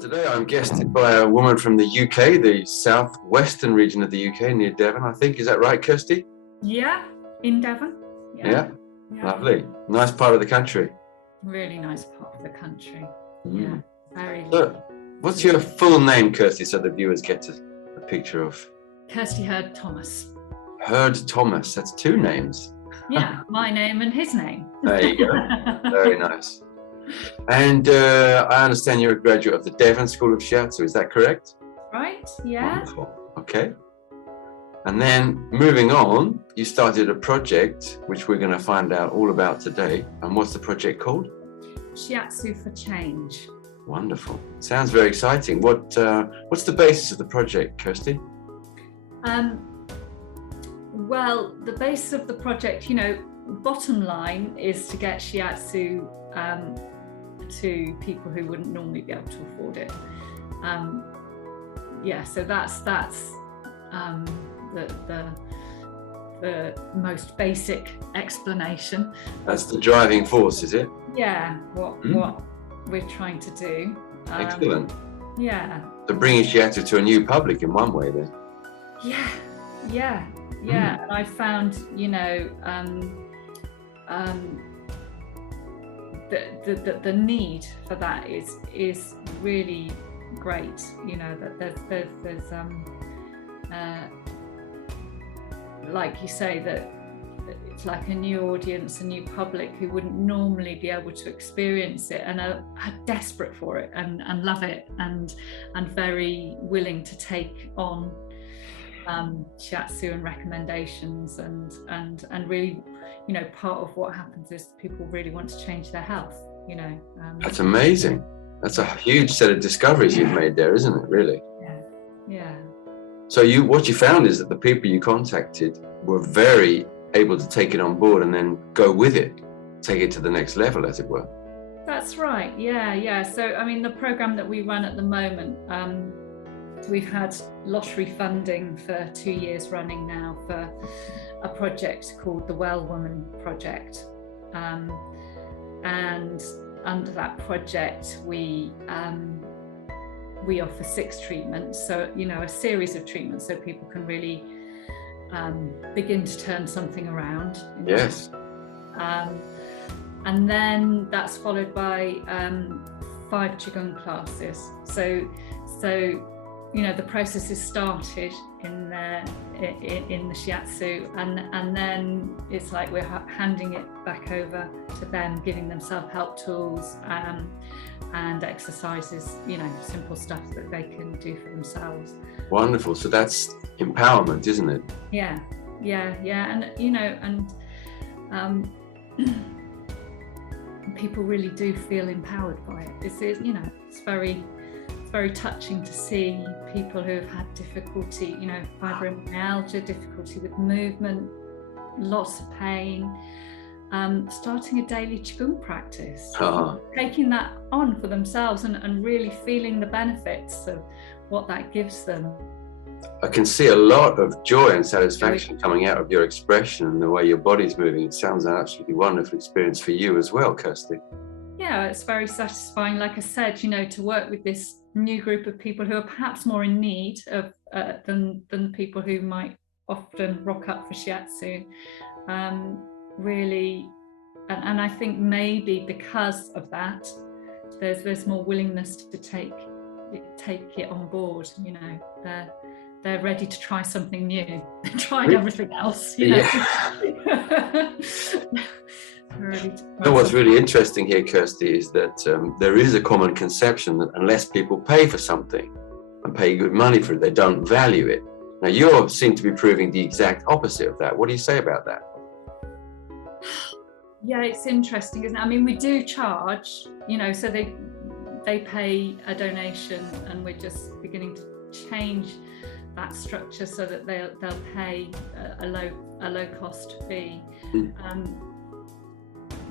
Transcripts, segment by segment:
Today I'm guested by a woman from the UK, the southwestern region of the UK near Devon, I think. Is that right, Kirsty? Yeah, in Devon. Yeah. Lovely. Nice part of the country. Really nice part of the country. Mm. Yeah, very. So, what's your full name, Kirsty, so the viewers get a picture of? Kirsty Hurd Thomas. Hurd Thomas. That's two names. Yeah, my name and his name. There you go. Very nice. And I understand you're a graduate of the Devon School of Shiatsu, is that correct? Right, yeah. Wonderful. Okay. And then moving on, you started a project which we're going to find out all about today. And what's the project called? Shiatsu for Change. Wonderful. Sounds very exciting. What's the basis of the project, Kirsty? Well, the basis of the project, bottom line is to get Shiatsu to people who wouldn't normally be able to afford it. So that's the most basic explanation. That's the driving force, is it? Yeah, what we're trying to do. Excellent. Yeah. So bringing Shiatsu to a new public in one way, then. Yeah. And I found, the need for that is really great. That there's like you say, that it's like a new audience, a new public who wouldn't normally be able to experience it and are desperate for it and love it and very willing to take on Shiatsu and recommendations and really, part of what happens is people really want to change their health. That's amazing. That's a huge set of discoveries you've made there, isn't it? Really. Yeah. So what you found is that the people you contacted were very able to take it on board and then go with it, take it to the next level, as it were. That's right. Yeah. So, the program that we run at the moment, we've had lottery funding for 2 years running now for a project called the Well Woman Project. And under that project, we offer 6 treatments. So, a series of treatments so people can really begin to turn something around. Yes. And then that's followed by 5 Qigong classes. So the process is started in the Shiatsu, and then it's like we're handing it back over to them, giving them self-help tools and exercises, simple stuff that they can do for themselves. Wonderful. So that's empowerment, isn't it? Yeah. And people really do feel empowered by it. It's very touching to see people who have had difficulty, fibromyalgia, difficulty with movement, lots of pain, starting a daily Qigong practice, taking that on for themselves and really feeling the benefits of what that gives them. I can see a lot of joy and satisfaction coming out of your expression and the way your body's moving. It sounds an absolutely wonderful experience for you as well, Kirsty. Yeah, it's very satisfying, like I said, to work with this new group of people who are perhaps more in need of than people who might often rock up for Shiatsu. Really, and I think maybe because of that, there's more willingness to take it on board. They're ready to try something new. They tried everything else. What's really interesting here, Kirsty, is that there is a common conception that unless people pay for something and pay good money for it, they don't value it. Now, you seem to be proving the exact opposite of that. What do you say about that? Yeah, it's interesting, isn't it? We do charge, so they pay a donation, and we're just beginning to change that structure so that they'll pay a low cost fee.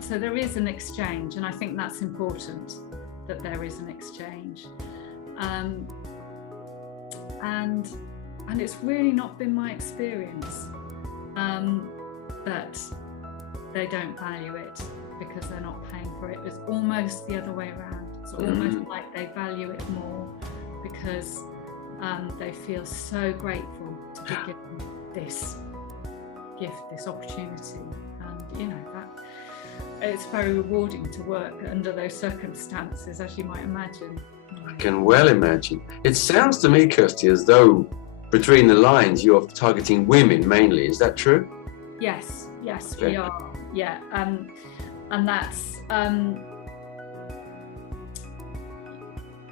So there is an exchange, and I think that's important, that there is an exchange. And it's really not been my experience that they don't value it because they're not paying for it. It's almost the other way around. It's almost like they value it more because they feel so grateful to be given this gift, this opportunity, and you know that it's very rewarding to work under those circumstances, as you might imagine. I can well imagine. It sounds to me, Kirsty, as though between the lines you're targeting women mainly. Is that true? Yes, Okay. we are. Yeah, and that's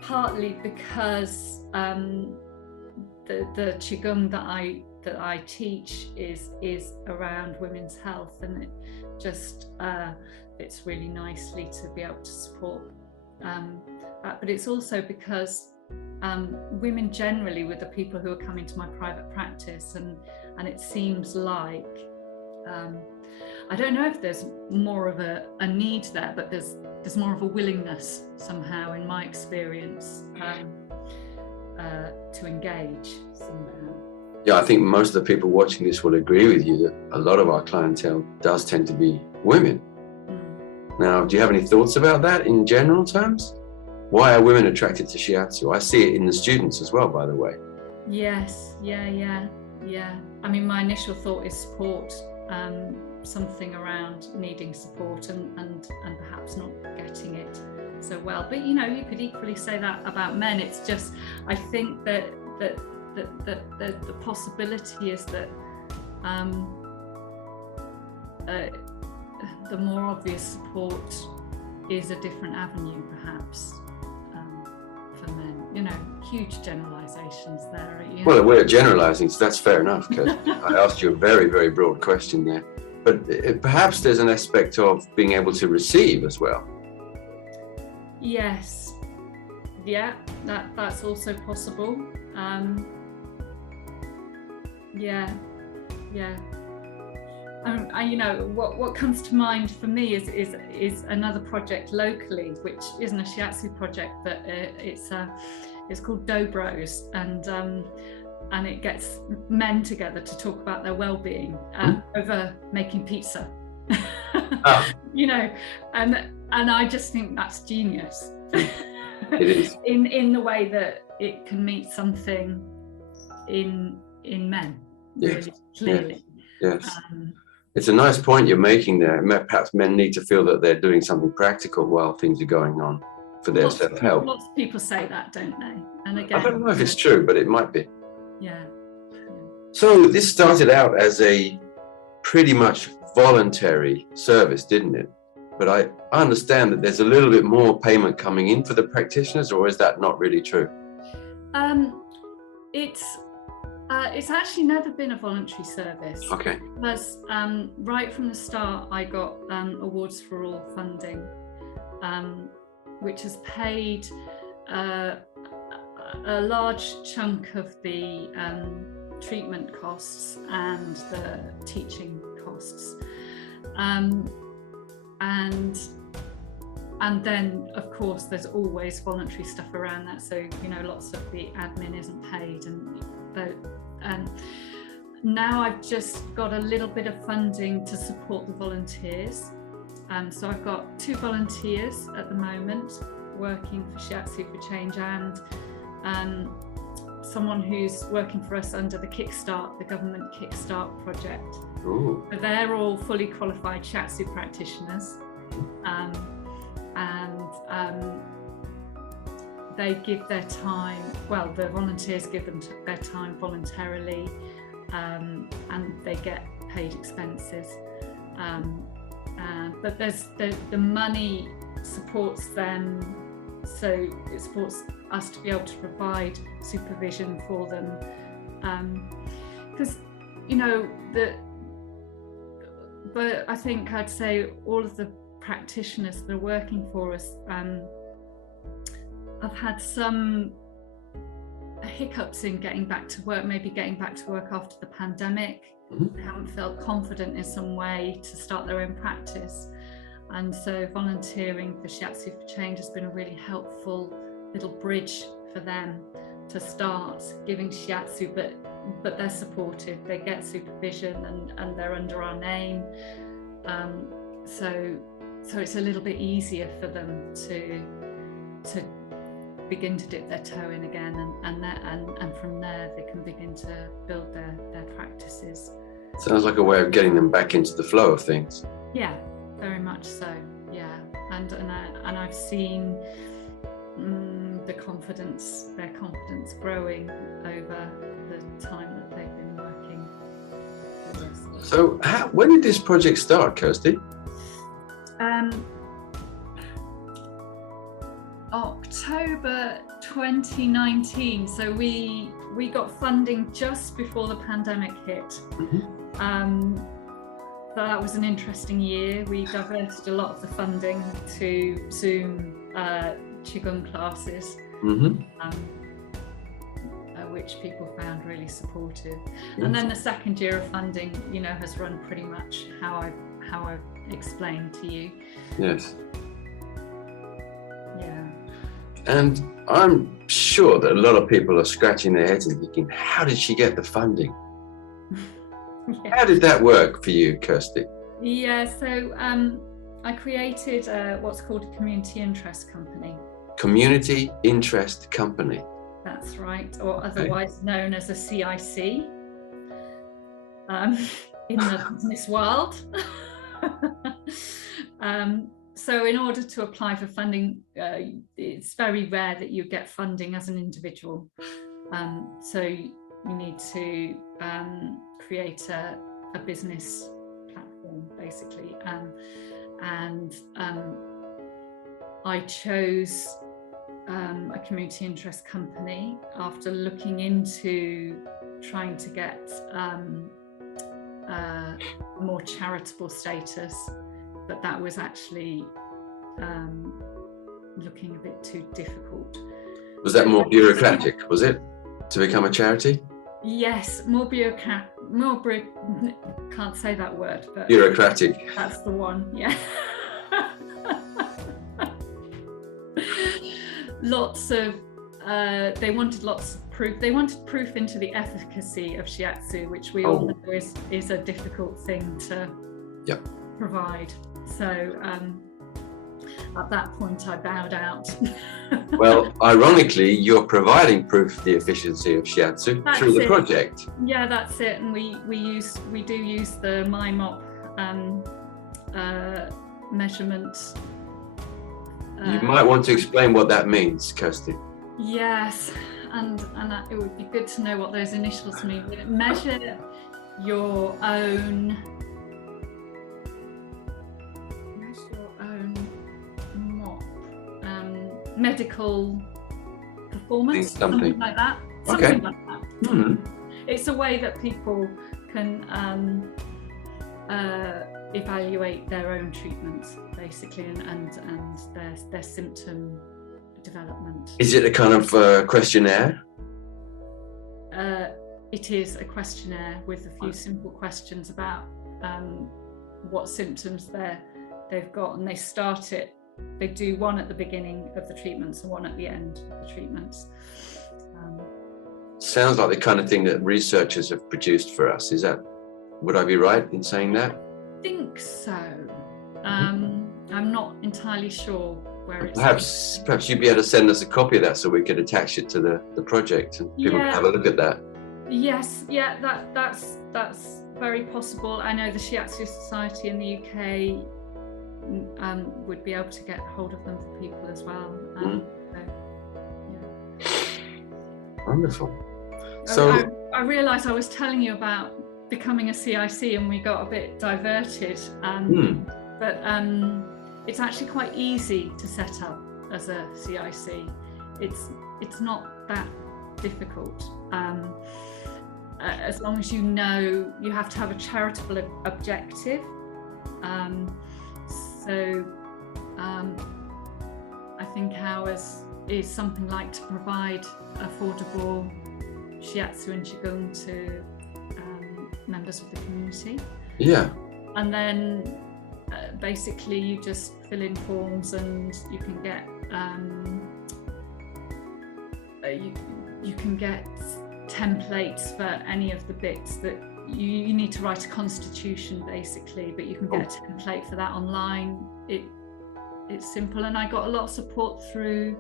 partly because the qigong that I teach is around women's health, and it just fits really nicely to be able to support that. But it's also because women generally were the people who are coming to my private practice, and it seems like I don't know if there's more of a need there, but there's more of a willingness somehow, in my experience, to engage somehow. Yeah, I think most of the people watching this will agree with you that a lot of our clientele does tend to be women. Now, do you have any thoughts about that in general terms? Why are women attracted to Shiatsu? I see it in the students as well, by the way. Yes, yeah. I mean, my initial thought is support, something around needing support and perhaps not getting it so well. But you know, you could equally say that about men. It's just, I think that the possibility is that the more obvious support is a different avenue, perhaps, for men. You know, huge generalizations there. You know. Well, we're generalizing, so that's fair enough, Kirsty. I asked you a very, very broad question there. But perhaps there's an aspect of being able to receive as well. Yes, yeah, that's also possible. Yeah. You know, what comes to mind for me is another project locally, which isn't a Shiatsu project, but it's called Dobros, and it gets men together to talk about their well-being over making pizza. You know, and I just think that's genius. It is. in the way that it can meet something in men, really clearly. Yes. It's a nice point you're making there. Perhaps men need to feel that they're doing something practical while things are going on for their self-help. Lots of people say that, don't they? And again, I don't know if it's true, but it might be. Yeah. So this started out as a pretty much voluntary service, didn't it? But I understand that there's a little bit more payment coming in for the practitioners, or is that not really true? It's actually never been a voluntary service. Okay. Because right from the start, I got Awards for All funding, which has paid a large chunk of the treatment costs and the teaching costs. And then, of course, there's always voluntary stuff around that. So, you know, lots of the admin isn't paid. And now I've just got a little bit of funding to support the volunteers. So I've got 2 volunteers at the moment working for Shiatsu for Change, and someone who's working for us under the Kickstart, the government Kickstart project. Ooh. So they're all fully qualified Shiatsu practitioners, they give their time, well, the volunteers give them their time voluntarily, and they get paid expenses. But there's the money supports them, so it supports us to be able to provide supervision for them, because you know but I think I'd say all of the practitioners that are working for us have had some hiccups in getting back to work, maybe getting back to work after the pandemic. They haven't felt confident in some way to start their own practice, and so volunteering for Shiatsu for Change has been a really helpful little bridge for them to start giving Shiatsu, but they're supported, they get supervision, and they're under our name, so it's a little bit easier for them to begin to dip their toe in again, and from there they can begin to build their practices. Sounds like a way of getting them back into the flow of things. Yeah, very much so. Yeah, and I've seen their confidence growing over the time that they've been working with us. So when did this project start, Kirsty? October 2019. So we got funding just before the pandemic hit. Mm-hmm. So that was an interesting year. We diverted a lot of the funding to Zoom Qigong classes, Mm-hmm. Which people found really supportive. Yes. And then the second year of funding, has run pretty much how I've explained to you. Yes. Yeah. And I'm sure that a lot of people are scratching their heads and thinking, how did she get the funding? Yeah. How did that work for you, Kirsty? Yeah, so I created what's called a community interest company. Community Interest Company. That's right, or otherwise known as a CIC in the business world. So in order to apply for funding, it's very rare that you get funding as an individual. So you need to create a business platform, basically. And I chose a community interest company after looking into trying to get a more charitable status, but that was actually looking a bit too difficult. Was that more bureaucratic, was it, to become a charity? Yes, can't say that word, but Bureaucratic. that's the one, yeah. They wanted lots of proof. They wanted proof into the efficacy of Shiatsu, which we all know is a difficult thing to provide. So at that point, I bowed out. Well, ironically, you're providing proof of the efficiency of Shiatsu through the project. Yeah, that's it. And we do use the MyMop measurement. You might want to explain what that means, Kirsty. Yes, and it would be good to know what those initials mean. Measure your own medical performance, something like that. Something like that. Mm-hmm. It's a way that people can evaluate their own treatments, basically, and their symptom development. Is it a kind of questionnaire? It is a questionnaire with a few simple questions about what symptoms they've got, and they start it. They do one at the beginning of the treatments and one at the end of the treatments. Sounds like the kind of thing that researchers have produced for us. Would I be right in saying that? I think so. I'm not entirely sure where it's. Perhaps you'd be able to send us a copy of that so we could attach it to the project and people can have a look at that. Yes, yeah, that's very possible. I know the Shiatsu Society in the UK would be able to get hold of them for people as well. Wonderful. So I realised I was telling you about becoming a CIC and we got a bit diverted, but it's actually quite easy to set up as a CIC. It's not that difficult, as long as you know you have to have a charitable objective. So I think ours is something like to provide affordable Shiatsu and Qigong to members of the community. Yeah. And then basically you just fill in forms and you can get you can get templates for any of the bits that you need to write a constitution basically, but you can get a template for that online. it's simple, and I got a lot of support through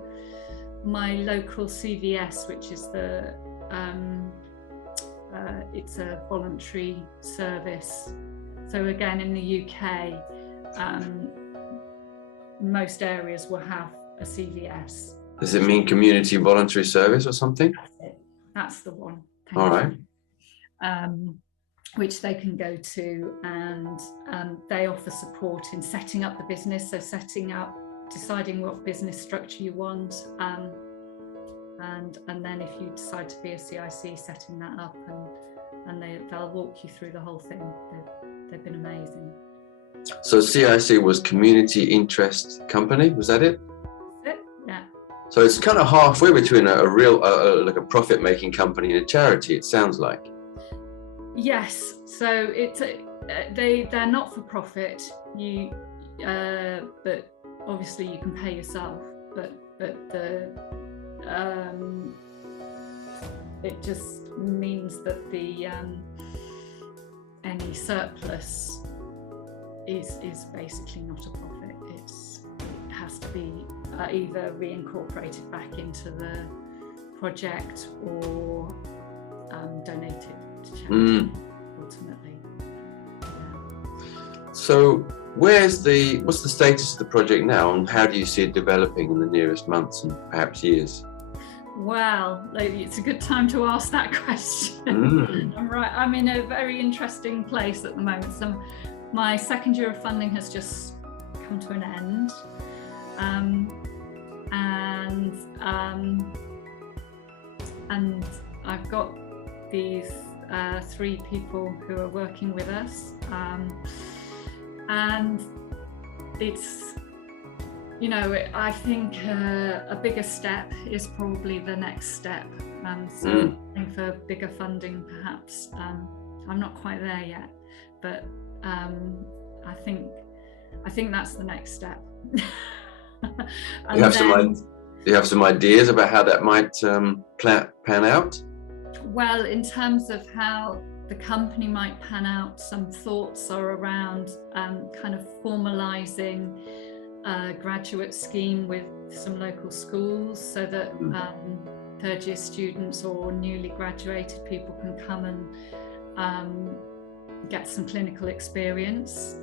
my local CVS, which is the it's a voluntary service. So again, in the UK, most areas will have a CVS. Does it mean community voluntary service or something? That's it. That's the one. All right. Which they can go to, and they offer support in setting up the business. So deciding what business structure you want, and then if you decide to be a CIC, setting that up, and they'll walk you through the whole thing. They've been amazing. So CIC was community interest company, was that it? That's it, yeah. So it's kind of halfway between a real, like a profit-making company and a charity, it sounds like. Yes, so they're not for profit. But obviously you can pay yourself. But it just means that any surplus is basically not a profit. It has to be either reincorporated back into the project or donated to charity, ultimately. So what's the status of the project now, and how do you see it developing in the nearest months and perhaps years? Well, it's a good time to ask that question. I'm in a very interesting place at the moment. So my second year of funding has just come to an end, and I've got these 3 people who are working with us, and it's, I think a bigger step is probably the next step. So looking for bigger funding, perhaps. I'm not quite there yet, but I think that's the next step. Do you have some ideas about how that might pan out? Well, in terms of how the company might pan out, some thoughts are around kind of formalising a graduate scheme with some local schools, so that third-year students or newly graduated people can come and get some clinical experience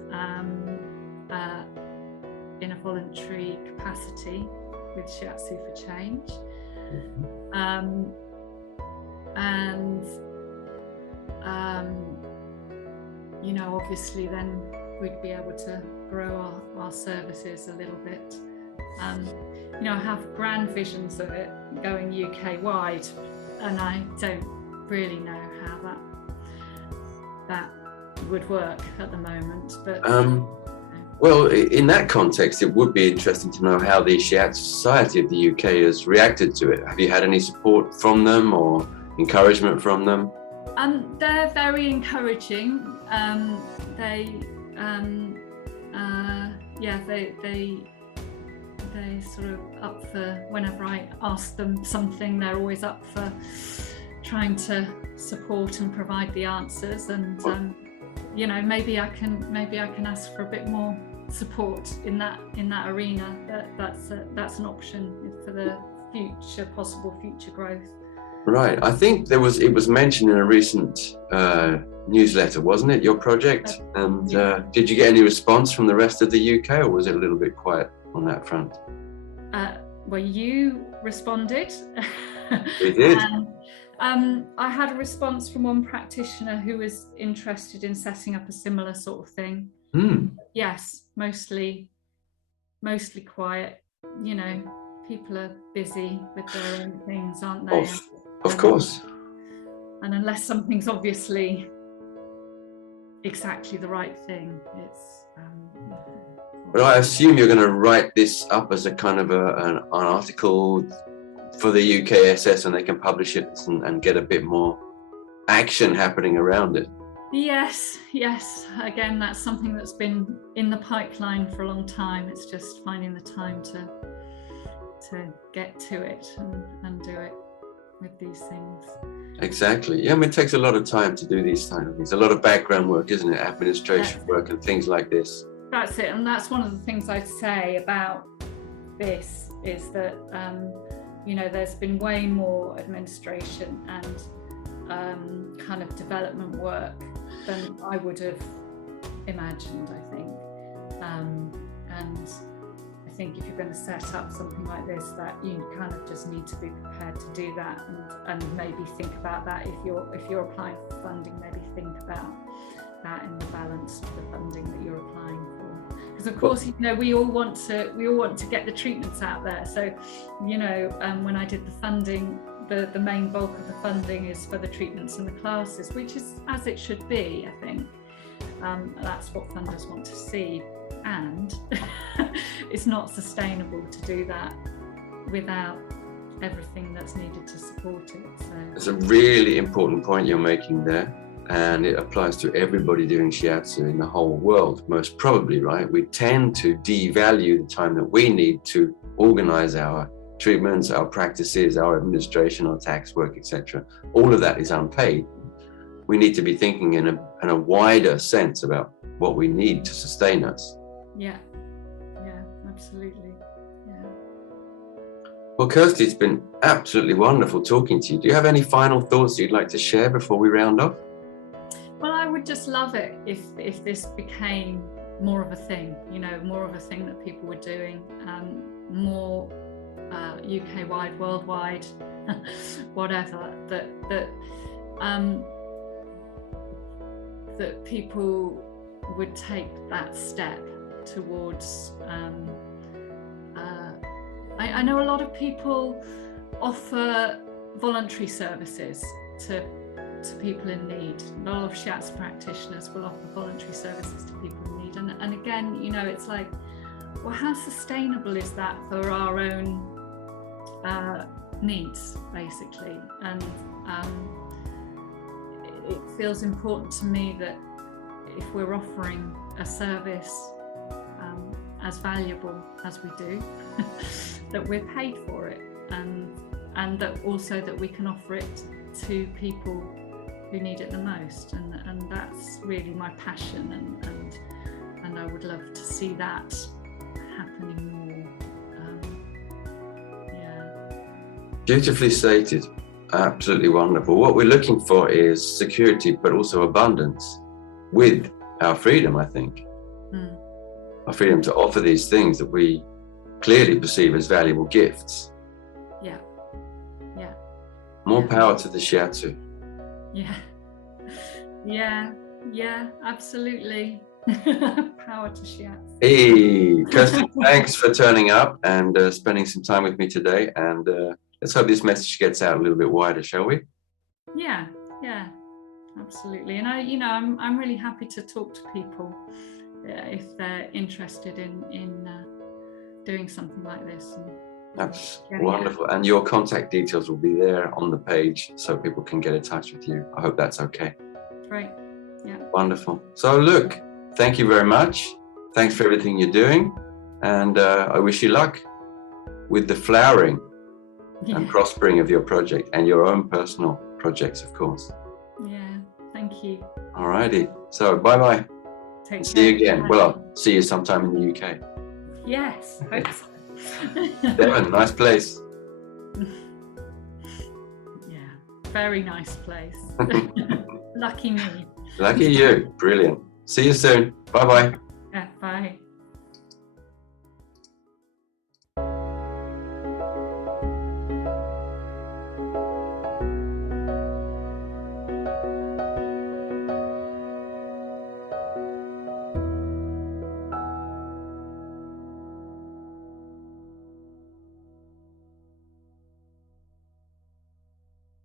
in a voluntary capacity with Shiatsu for Change. Obviously then we'd be able to grow our services a little bit. I have grand visions of it going UK wide, and I don't really know how that would work at the moment. But well, in that context, it would be interesting to know how the Shiatsu Society of the UK has reacted to it. Have you had any support from them or encouragement from them? They're very encouraging. They sort of up for, whenever I ask them something, they're always up for trying to support and provide the answers. And maybe I can ask for a bit more support in that arena. That's an option for the possible future growth. Right. I think it was mentioned in a recent newsletter, wasn't it, your project? And did you get any response from the rest of the UK, or was it a little bit quiet on that front? Well, you responded. We did. I had a response from one practitioner who was interested in setting up a similar sort of thing. Yes, mostly quiet. People are busy with their own things, aren't they? Of course. And unless something's obviously exactly the right thing, it's. But I assume you're going to write this up as a kind of an article for the UKSS, and they can publish it and get a bit more action happening around it. Yes. Again, that's something that's been in the pipeline for a long time. It's just finding the time to get to it and do it with these things. Exactly. Yeah, it takes a lot of time to do these kind of things. A lot of background work, isn't it? Administration work and things like this. That's it, and that's one of the things I'd say about this is that you know, there's been way more administration and kind of development work than I would have imagined, I think. And I think if you're going to set up something like this, that you kind of just need to be prepared to do that, and maybe think about that if you're applying for funding. Maybe think about that in the balance of the funding that you're applying for, because of course, you know, we all want to get the treatments out there. So, you know, when I did the funding, the main bulk of the funding is for the treatments and the classes, which is as it should be, I think. That's what funders want to see, and it's not sustainable to do that without everything that's needed to support it. So it's a really important point you're making there, and it applies to everybody doing Shiatsu in the whole world, most probably, right? We tend to devalue the time that we need to organize our treatments, our practices, our administration, our tax work, etc. All of that is unpaid. We need to be thinking in a wider sense about what we need to sustain us. Yeah, absolutely. Yeah. Well, Kirsty, it's been absolutely wonderful talking to you. Do you have any final thoughts you'd like to share before we round off? Well, I would just love it if this became more of a thing, you know, more of a thing that people were doing, more UK-wide, worldwide, whatever, that people would take that step towards. I know a lot of people offer voluntary services to people in need. A lot of Shiatsu practitioners will offer voluntary services to people in need. And again, you know, it's like, well, how sustainable is that for our own needs, basically? And it feels important to me that if we're offering a service as valuable as we do, that we're paid for it, and that also that we can offer it to people who need it the most, and that's really my passion, and I would love to see that happening more. Beautifully stated. Absolutely wonderful. What we're looking for is security, but also abundance with our freedom, I think. Our freedom to offer these things that we clearly perceive as valuable gifts. Yeah. More power to the Shiatsu. Yeah, absolutely. Power to Shiatsu. Hey, Kirsty, thanks for turning up and spending some time with me today. And let's hope this message gets out a little bit wider, shall we? Yeah, absolutely. And I'm really happy to talk to people if they're interested in doing something like this. That's wonderful. And your contact details will be there on the page so people can get in touch with you. I hope that's okay. Great. Yeah. Wonderful. So look, thank you very much. Thanks for everything you're doing. And I wish you luck with the flowering and prospering of your project and your own personal projects, of course. Yeah, thank you. All righty. So bye-bye. See you again. Well, I'll see you sometime in the UK. Yes, hope so. Devon, nice place. Yeah, very nice place. Lucky me. Lucky you. Brilliant. See you soon. Bye-bye. Yeah, bye.